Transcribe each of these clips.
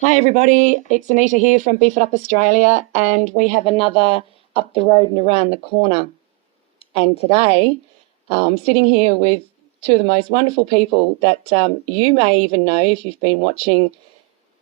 Hi everybody, it's Anita here from BEEFITUP Australia, and we have another Up the Road and Around the Corner. And today I'm sitting here with two of the most wonderful people that you may even know if you've been watching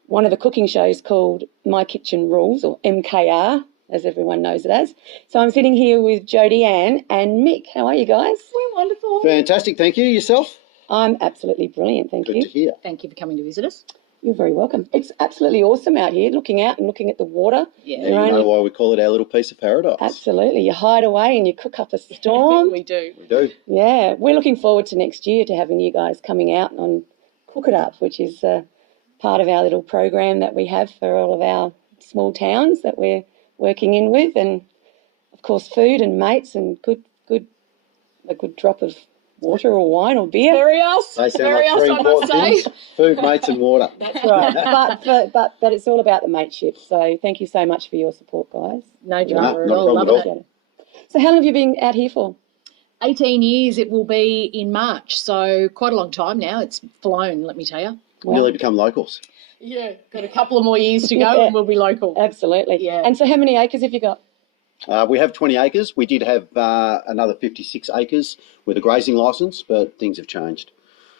one of the cooking shows called My Kitchen Rules, or MKR, as everyone knows it as. So I'm sitting here with Jodie-anne and Mick. How are you guys? We're wonderful. Fantastic, thank you. Yourself? I'm absolutely brilliant, thank you. Good to hear. Thank you for coming to visit us. You're very welcome. It's absolutely awesome out here, looking out and looking at the water. Yeah, you know why we call it our little piece of paradise. Absolutely. You hide away and you cook up a storm. We do. We do. Yeah. We're looking forward to next year to having you guys coming out on Cook It Up, which is part of our little program that we have for all of our small towns that we're working in with. And, of course, food and mates and a good drop of water or wine or beer. Very else. They sound Very like three else, I must important say. things. Food, mates and water. That's right. but it's all about the mateship. So thank you so much for your support, guys. No No, drama at not a all. problem at Loving all. it. So how long have you been out here for? 18 years it will be in March, so quite a long time now. It's flown, let me tell you. Wow. Nearly become locals. Yeah, got a couple of more years to go Yeah. and we'll be local. Absolutely. Yeah. And so how many acres have you got? We have 20 acres. We did have another 56 acres with a grazing licence, but things have changed.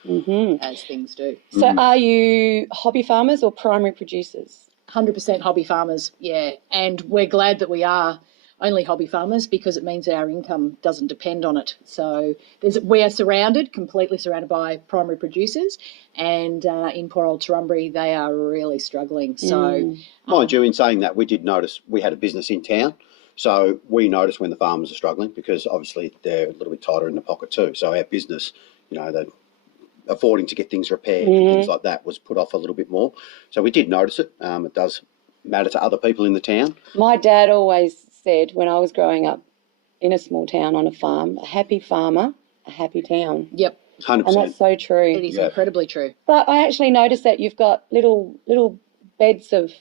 Mm-hmm. As things do. So are you hobby farmers or primary producers? 100% hobby farmers, yeah. And we're glad that we are only hobby farmers because it means that our income doesn't depend on it. So we are completely surrounded by primary producers, and in poor old Torrumbury, they are really struggling. So, Mind you, in saying that, we did notice we had a business in town. So we noticed when the farmers are struggling because obviously they're a little bit tighter in the pocket too. So our business, they're affording to get things repaired and things like that was put off a little bit more. So we did notice it. It does matter to other people in the town. My dad always said when I was growing up in a small town on a farm, a happy farmer, a happy town. yep, 100%. And that's so true. it is Yeah. incredibly true. But I actually noticed that you've got little beds of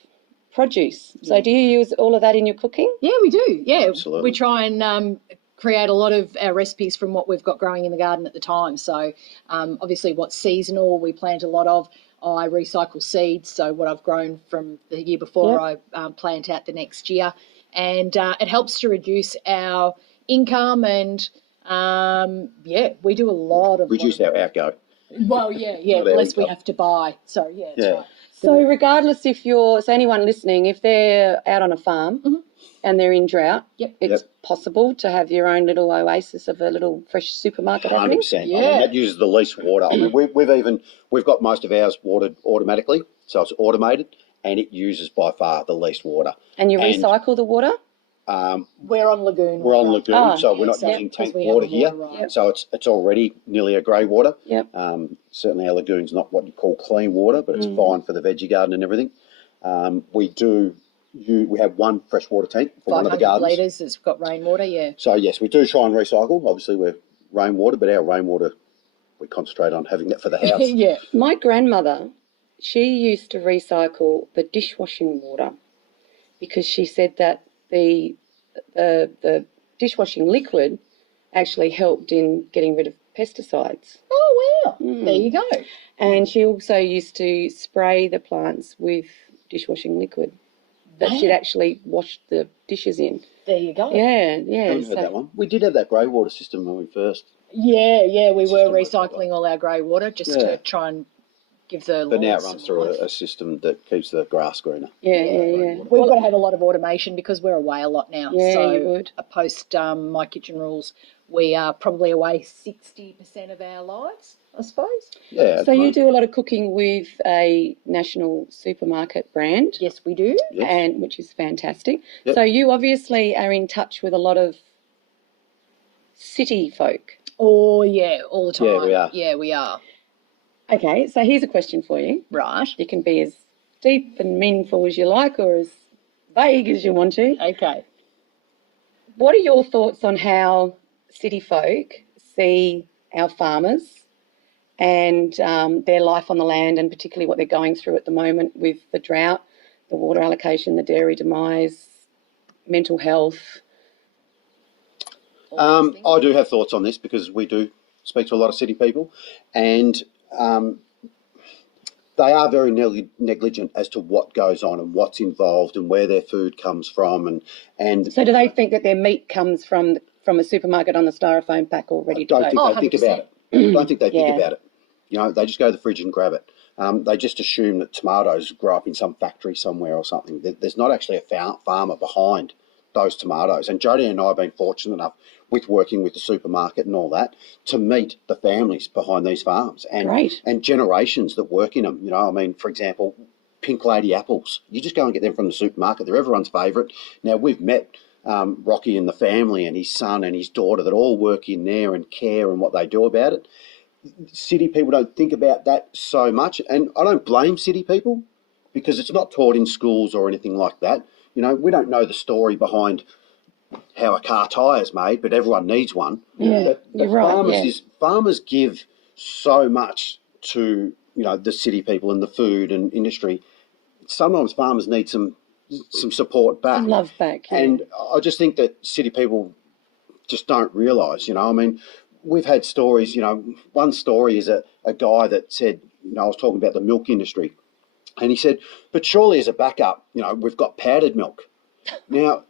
produce. So do you use all of that in your cooking? Yeah, we do. Yeah, Absolutely. we try and create a lot of our recipes from what we've got growing in the garden at the time. So obviously what's seasonal, we plant a lot of. I recycle seeds, so what I've grown from the year before, I plant out the next year. And it helps to reduce our income and, we do a lot of... Reduce our outgo. Well, yeah, Not our less we income. have to buy. So, yeah, that's right. So regardless so anyone listening, if they're out on a farm and they're in drought, it's possible to have your own little oasis of a little fresh supermarket happening. 100%. Yeah. I mean, that uses the least water. I mean, we've got most of ours watered automatically, so it's automated, and it uses by far the least water. And you recycle the water? We're on lagoon. We're on lagoon, Oh, so we're not so- using because tank we have water the here. water, right. So it's already nearly a grey water. Yep. Certainly our lagoon's not what you call clean water, but it's fine for the veggie garden and everything. We have one freshwater tank for one of the 500 gardens. litres, it's got rainwater, yeah. So yes, we do try and recycle. Obviously we're rainwater, but our rainwater, we concentrate on having that for the house. Yeah. My grandmother, she used to recycle the dishwashing water because she said that the dishwashing liquid actually helped in getting rid of pesticides. Oh, wow. There you go. And she also used to spray the plants with dishwashing liquid that she'd actually washed the dishes in. There you go. Yeah. I haven't heard that one. We did have that grey water system when we first. Yeah, we were System like recycling all our grey water just to try and give the But now it lawns runs some through life. a system that keeps the grass greener. Yeah. We've got to have a lot of automation because we're away a lot now. Yeah, so you would. Post My Kitchen Rules, we are probably away 60% of our lives, I suppose. Yeah. So you do a lot of cooking with a national supermarket brand, Yes, we do. Yes. and which is fantastic. Yep. So you obviously are in touch with a lot of city folk. Oh, yeah, all the time. Yeah, we are. Yeah, we are. Okay, so here's a question for you. Right. You can be as deep and meaningful as you like or as vague as you want to. Okay. What are your thoughts on how city folk see our farmers and their life on the land, and particularly what they're going through at the moment with the drought, the water allocation, the dairy demise, mental health? I do have thoughts on this because we do speak to a lot of city people, and they are very negligent as to what goes on and what's involved and where their food comes from. And So do they think that their meat comes from a supermarket on the styrofoam pack all ready to go? I don't think they think about it. I don't think they think Yeah. about it. You know, they just go to the fridge and grab it. They just assume that tomatoes grow up in some factory somewhere or something. There's not actually a farmer behind those tomatoes. And Jodie and I have been fortunate enough with working with the supermarket and all that to meet the families behind these farms and generations that work in them. You know, I mean, for example, Pink Lady apples. You just go and get them from the supermarket. They're everyone's favourite. Now, we've met Rocky and the family and his son and his daughter that all work in there and care and what they do about it. City people don't think about that so much, and I don't blame city people because it's not taught in schools or anything like that. You know, we don't know the story behind how a car tyre is made, but everyone needs one. Yeah, you're right. Farmers give so much to, you know, the city people and the food and industry. Sometimes farmers need some support back. Some love back. Yeah. And I just think that city people just don't realise, you know, I mean, we've had stories, you know, one story is a guy that said, you know, I was talking about the milk industry, and he said, but surely as a backup, you know, we've got powdered milk. Now,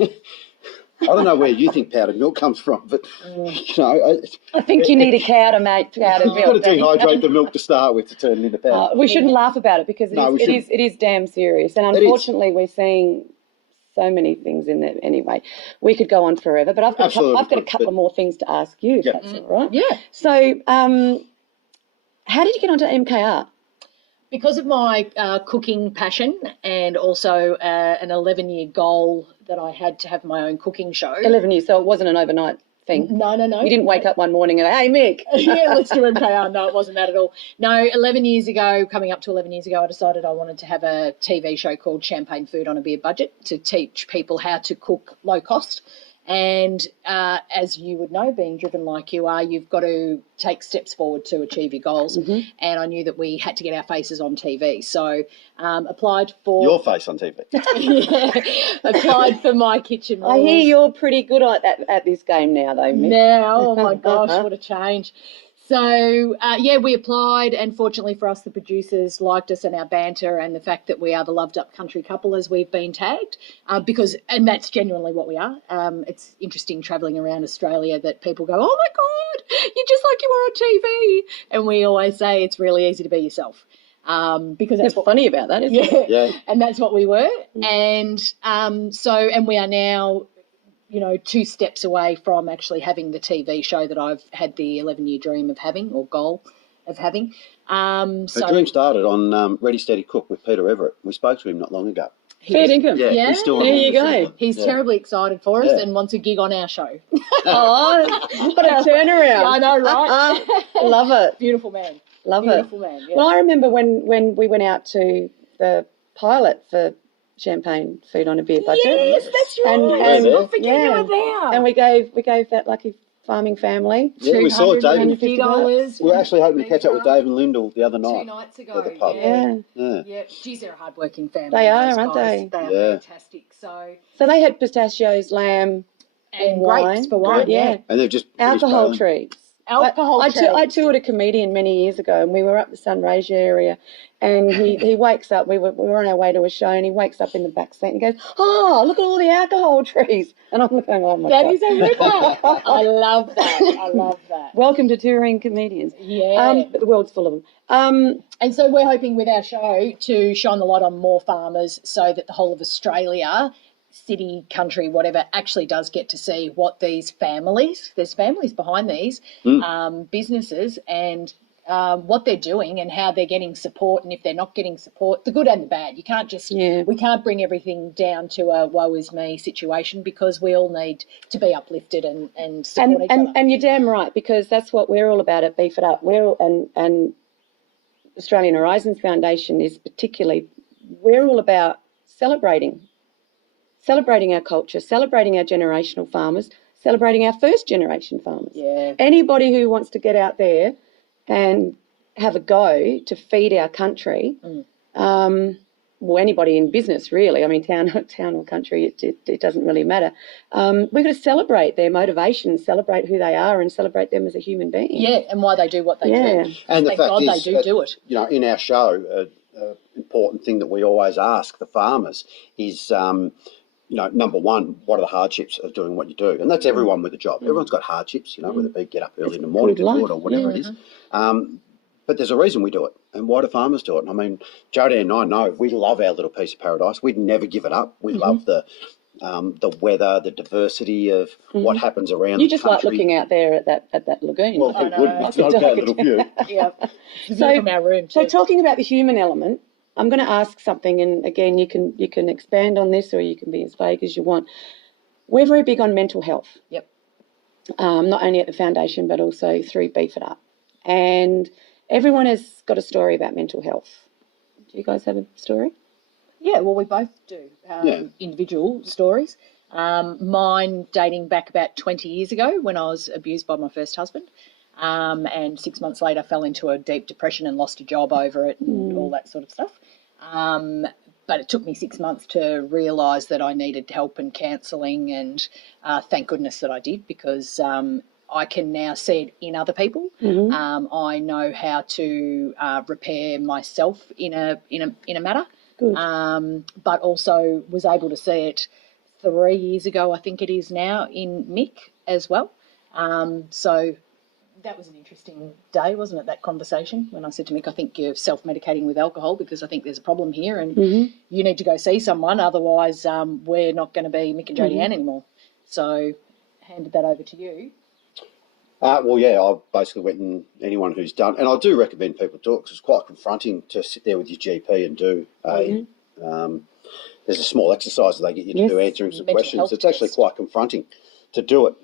I don't know where you think powdered milk comes from, but, you know. I think you need a cow to make powdered milk. You've got to dehydrate the milk to start with to turn it into powder. We shouldn't laugh about it because it is damn serious. And unfortunately, we're seeing so many things in there. Anyway, we could go on forever, but I've got a couple of more things to ask you, if that's all right. Yeah. So how did you get onto MKR? Because of my cooking passion and also an 11-year goal that I had to have my own cooking show. 11 years, so it wasn't an overnight thing? No. You didn't wake up one morning and go, hey, Mick. Yeah, let's do MKR. No, it wasn't that at all. No, 11 years ago, coming up to 11 years ago, I decided I wanted to have a TV show called Champagne Food on a Beer Budget to teach people how to cook low cost. And as you would know, being driven like you are, you've got to take steps forward to achieve your goals. Mm-hmm. And I knew that we had to get our faces on TV. So applied for... Your face on TV. Yeah, applied for My Kitchen Rules. I hear you're pretty good at this game now, though, Mick. Now, oh, my gosh, what a change. So, we applied, and fortunately for us, the producers liked us and our banter and the fact that we are the loved-up country couple, as we've been tagged, and that's genuinely what we are. It's interesting travelling around Australia that people go, oh, my God, you're just like you were on TV. And we always say it's really easy to be yourself. Because that's what's funny about that, isn't it? Yeah. And that's what we were. And and we are now... 2 steps away from actually having the TV show that I've had the 11-year dream of having, or goal of having. Her dream started on Ready Steady Cook with Peter Everett. We spoke to him not long ago. Fair dinkum. Yeah, he's still on there you go. He's terribly excited for us and wants a gig on our show. Oh, what a turnaround. Yeah, I know, right? Love it. Beautiful man. Love Beautiful man, yeah. Well, I remember when we went out to the pilot for Champagne Food on a Beer Budget. Yes, that's right. And I forget you were there. And we gave that lucky farming family we saw David. $250. We were actually hoping to catch up with Dave and Lyndall the other night. 2 nights ago. At the pub. Yeah. Geez, they're a hard-working family. They are, aren't they? They are fantastic. So they had pistachios, lamb, and wine. Grapes for wine. Yeah. And they've just alcohol treats. I toured a comedian many years ago, and we were up the Sunraysia area, and he wakes up. We were on our way to a show, and he wakes up in the back seat and goes, "Oh, look at all the alcohol trees!" And I'm going, "Oh my God, that is a ripper!" I love that. Welcome to touring comedians. Yeah, but the world's full of them. And so we're hoping with our show to shine the light on more farmers, so that the whole of Australia, city, country, whatever, actually does get to see what there's families behind these businesses, and what they're doing and how they're getting support, and if they're not getting support, the good and the bad. You can't just we can't bring everything down to a woe is me situation, because we all need to be uplifted and support each other. And you're damn right, because that's what we're all about at Beef It Up. And Australian Horizons Foundation is we're all about celebrating our culture, celebrating our generational farmers, celebrating our first generation farmers. Yeah. Anybody who wants to get out there and have a go to feed our country, well, anybody in business really. I mean, town or country, it doesn't really matter. We've got to celebrate their motivation, celebrate who they are, and celebrate them as a human being. Yeah, and why they do what they do. And the Thank fact God is, they do it. You know, in our show, important thing that we always ask the farmers is, you know, number one, what are the hardships of doing what you do? And that's everyone with a job. Everyone's got hardships, you know, whether it be get up early in the morning to do it or whatever it is. But there's a reason we do it. And why do farmers do it? I mean, Jodie and I know we love our little piece of paradise. We'd never give it up. We love the weather, the diversity of what happens around the country. You just like looking out there at that lagoon. Well, who wouldn't? It's not our little view. Yeah, from our room too. So talking about the human element, I'm going to ask something, and again, you can expand on this, or you can be as vague as you want. We're very big on mental health. Yep. Not only at the foundation, but also through Beef It Up. And everyone has got a story about mental health. Do you guys have a story? Yeah, well, we both do individual stories. Mine dating back about 20 years ago when I was abused by my first husband. And 6 months later fell into a deep depression and lost a job over it and all that sort of stuff. But it took me 6 months to realise that I needed help and counselling, and thank goodness that I did, because I can now see it in other people. I know how to repair myself in a matter. Good. But also was able to see it 3 years ago, I think it is now, in Mick as well. So that was an interesting day, wasn't it, that conversation, when I said to Mick, I think you're self-medicating with alcohol because I think there's a problem here and you need to go see someone, otherwise we're not going to be Mick and Jodie-anne anymore. So handed that over to you. Well, yeah, I basically went, and anyone who's done, and I do recommend people do it because it's quite confronting to sit there with your GP and do there's a small exercise that they get you to do, answering some Mental questions. health It's actually test. quite confronting to do it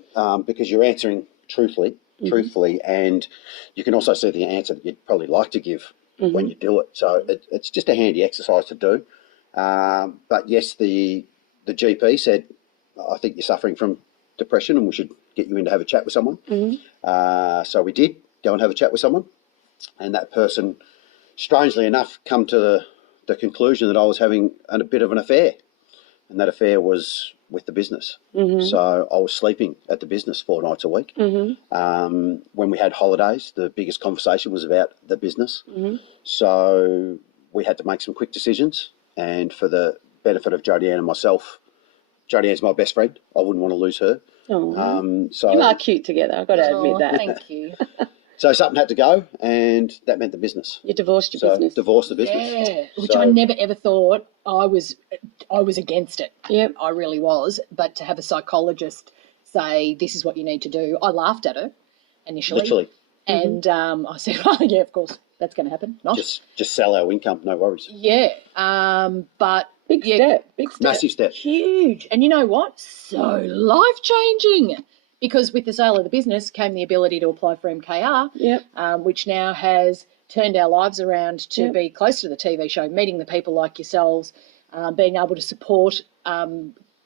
because you're answering truthfully, and you can also see the answer that you'd probably like to give when you do it. So it's just a handy exercise to do. But yes, the GP said, I think you're suffering from depression and we should get you in to have a chat with someone. So we did go and have a chat with someone, and that person, strangely enough, come to the conclusion that I was having a bit of an affair, and that affair was with the business. So I was sleeping at the business 4 nights a week. When we had holidays, the biggest conversation was about the business. So we had to make some quick decisions, and for the benefit of Jodie-anne and myself, Jodie-anne's my best friend. I wouldn't want to lose her. So You are cute together, I've got to admit that. Thank you. So something had to go, and that meant the business. You divorced your So business. divorced the business. Yeah, which I never ever thought. I was against it. Yep. I really was. But to have a psychologist say, this is what you need to do, I laughed at her initially. Literally. And I said, oh, yeah, of course, that's going to happen. Not. Just sell our income, no worries. Yeah. But Big step. Massive step. huge. And you know what? So life-changing. Because with the sale of the business came the ability to apply for MKR, which now has turned our lives around to be close to the TV show, meeting the people like yourselves, being able to support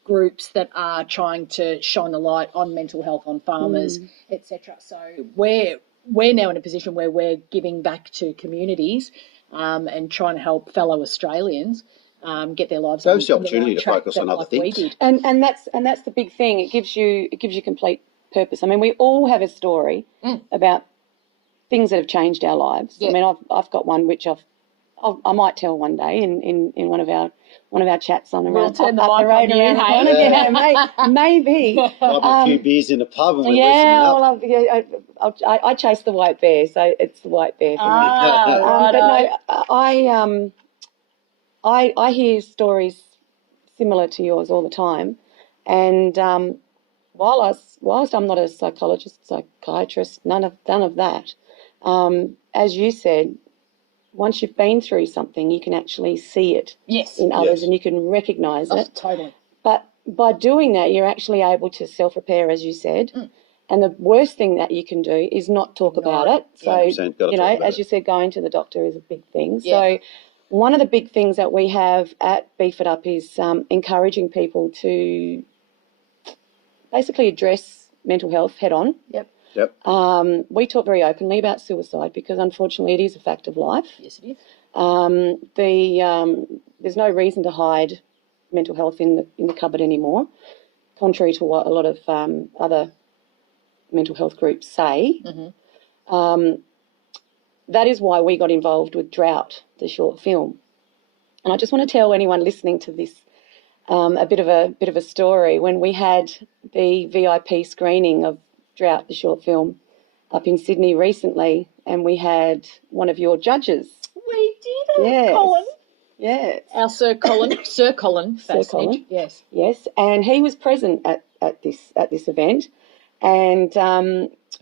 groups that are trying to shine the light on mental health, on farmers, etc. So we're now in a position where we're giving back to communities and trying to help fellow Australians get their lives. Gives the on the opportunity right to track focus on other like we things. did. And that's the big thing. It gives you complete purpose. I mean, we all have a story about things that have changed our lives. I mean, I've got one which I might tell one day in one of our chats on around turn the up the mic road on you, around the hey? corner. Yeah, maybe. Might be a few beers in the pub and we're loosening up. I chase the white bear, so it's the white bear for me. But no, I hear stories similar to yours all the time, and whilst I'm not a psychologist, psychiatrist, none of that, as you said, once you've been through something, you can actually see it in others and you can recognise it. Totally. But by doing that, you're actually able to self-repair, as you said. And the worst thing that you can do is not talk about it. So, you know, as you said, going to the doctor is a big thing. So one of the big things that we have at Beef It Up is encouraging people to basically address mental health head on. Yep. We talk very openly about suicide because unfortunately it is a fact of life. Yes, it is. there's no reason to hide mental health in the cupboard anymore, contrary to what a lot of other mental health groups say. That is why we got involved with Drought, the short film. And I just want to tell anyone listening to this a bit of a story. When we had the VIP screening of Drought, the short film, up in Sydney recently, and we had one of your judges. We did it, Yes. Colin. Yes. Our Sir Colin. Sir Colin. Sir Colin. Yes. Yes, and he was present at this event. And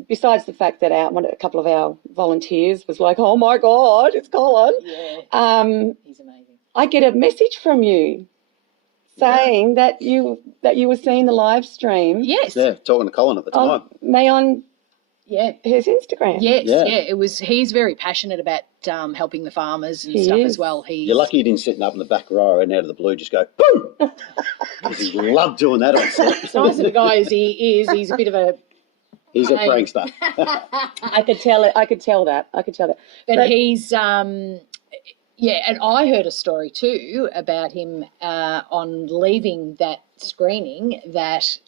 besides the fact that a couple of our volunteers was like, "Oh my God, it's Colin." Yeah. He's amazing. I get a message from you saying that you were seeing the live stream. Yes. Yeah, talking to Colin at the time. On his Instagram. Yes, it was. He's very passionate about helping the farmers and stuff as well. You're lucky he didn't sit up in the back row and out of the blue just go boom, because he loved doing that on set. As nice of a guy as he is, he's a bit of a. He's a prankster. I could tell it. I could tell that. But he's and I heard a story too about him on leaving that screening that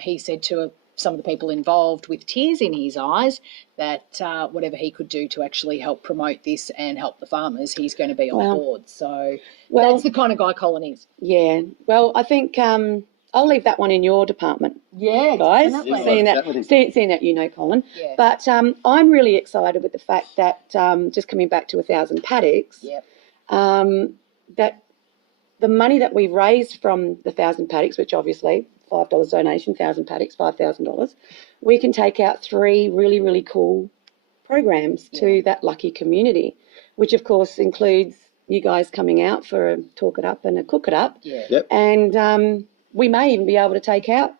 he said to some of the people involved with tears in his eyes that whatever he could do to actually help promote this and help the farmers, he's going to be on board. So that's the kind of guy Colin is. Yeah. Well, I think I'll leave that one in your department. Yeah, guys. definitely. Seeing that you know Colin. Yeah. But I'm really excited with the fact that just coming back to 1,000 paddocks. Yep. That the money that we raised from the 1,000 paddocks, which obviously $5 donation, 1,000 paddocks, $5,000, we can take out 3 really, really cool programs to that lucky community, which of course includes you guys coming out for a Talk It Up and a Cook It Up. Yeah. Yep. And we may even be able to take out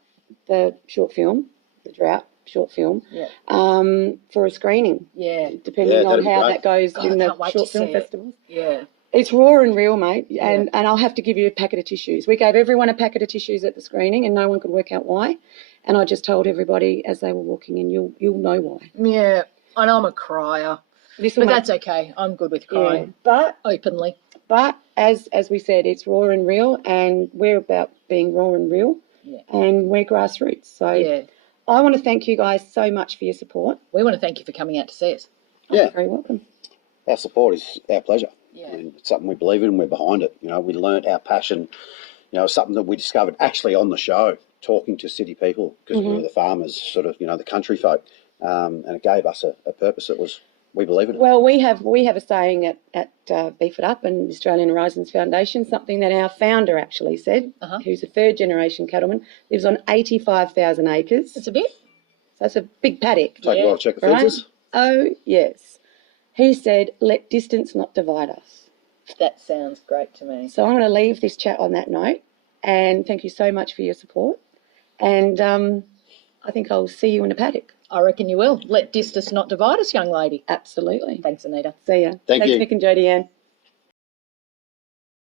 the short film, the Drought short film, for a screening. Yeah. Depending on how great. that goes in the can't wait short to film see it. festivals. Yeah. It's raw and real, mate, and I'll have to give you a packet of tissues. We gave everyone a packet of tissues at the screening and no one could work out why. And I just told everybody as they were walking in, you'll know why. Yeah, and I'm a crier. But that's okay. I'm good with crying. But openly. But as we said, it's raw and real, and we're about being raw and real, and we're grassroots. So I want to thank you guys so much for your support. We want to thank you for coming out to see us. You're very welcome. Our support is our pleasure. Yeah. And it's something we believe in and we're behind it. You know, we learnt our passion, something that we discovered actually on the show, talking to city people, because we were the farmers, sort of, the country folk, and it gave us a purpose that was, we believe in it. Well, we have a saying at Beef It Up and the Australian Horizons Foundation, something that our founder actually said, who's a third-generation cattleman, lives on 85,000 acres. It's a bit. So it's a big paddock. Take a while to check the fences. Oh, yes. He said, let distance not divide us. That sounds great to me. So I'm going to leave this chat on that note, and thank you so much for your support. And I think I'll see you in a paddock. I reckon you will. Let distance not divide us, young lady. Absolutely. Thanks, Anita. See ya. Thanks, Mick and Jodie-anne.